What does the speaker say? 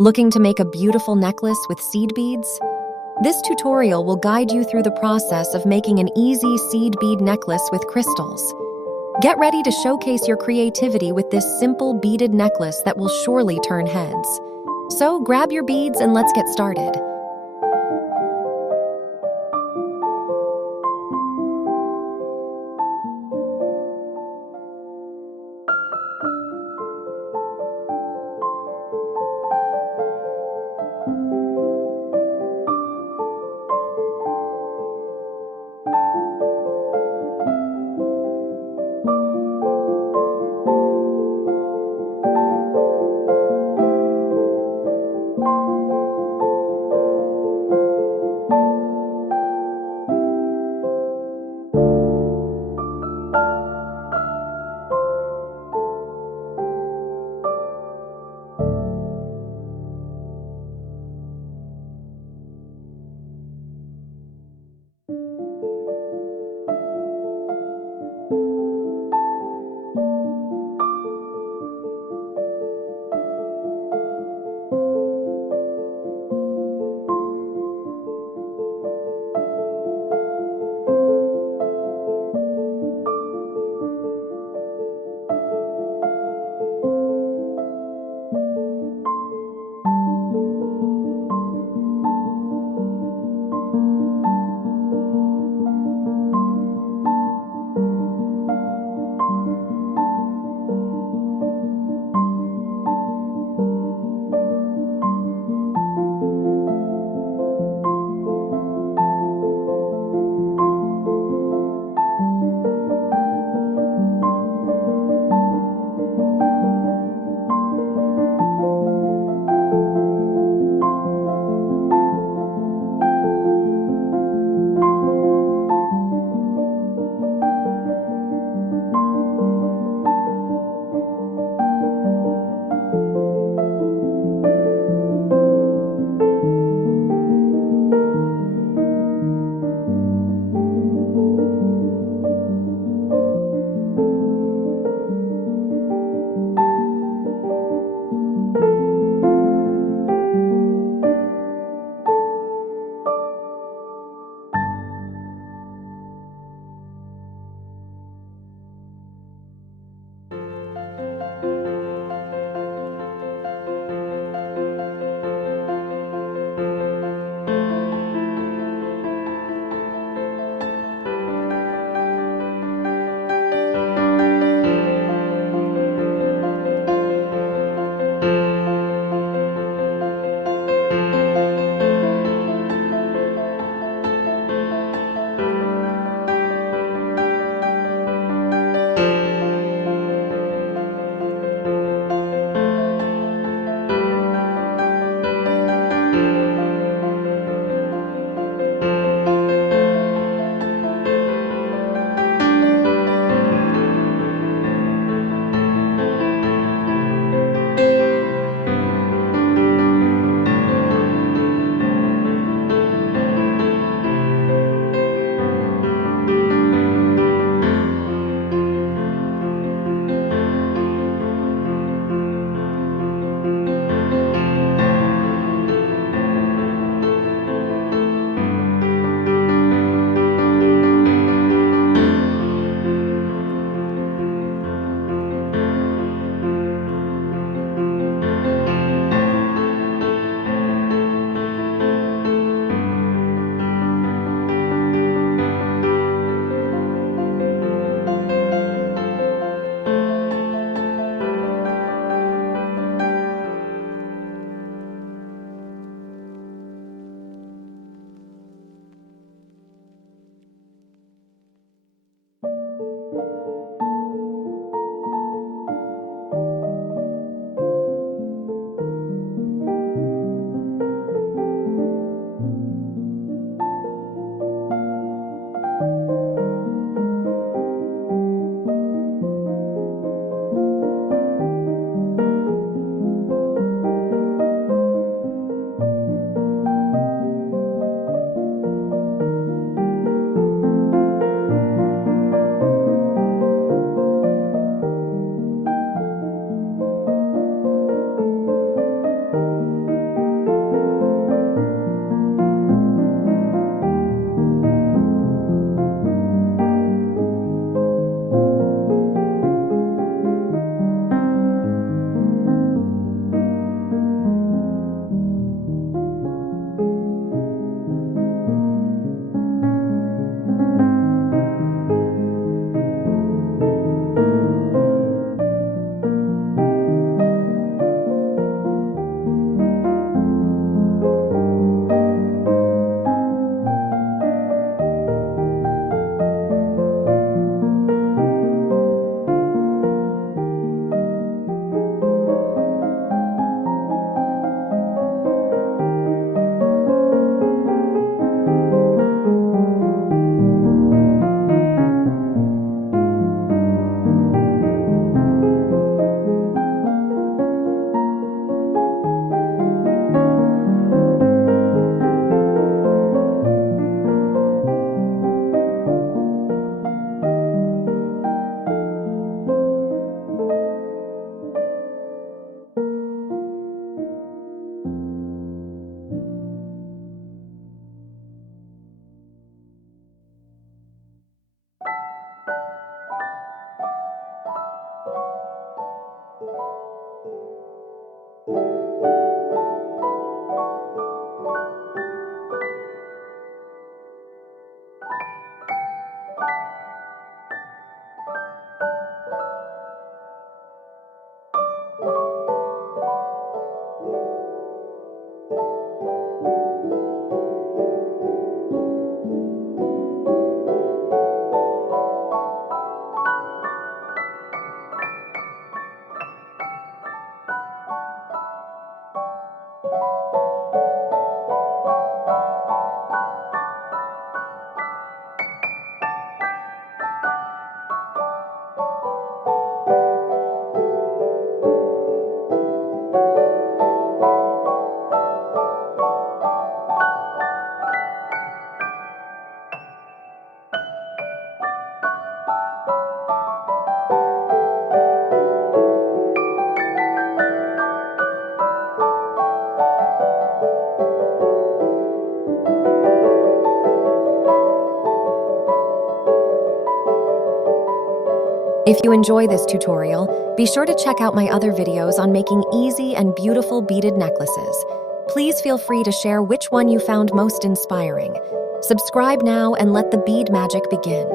Looking to make a beautiful necklace with seed beads? This tutorial will guide you through the process of making an easy seed bead necklace with crystals. Get ready to showcase your creativity with this simple beaded necklace that will surely turn heads. So grab your beads and let's get started. If you enjoy this tutorial, be sure to check out my other videos on making easy and beautiful beaded necklaces. Please feel free to share which one you found most inspiring. Subscribe now and let the bead magic begin.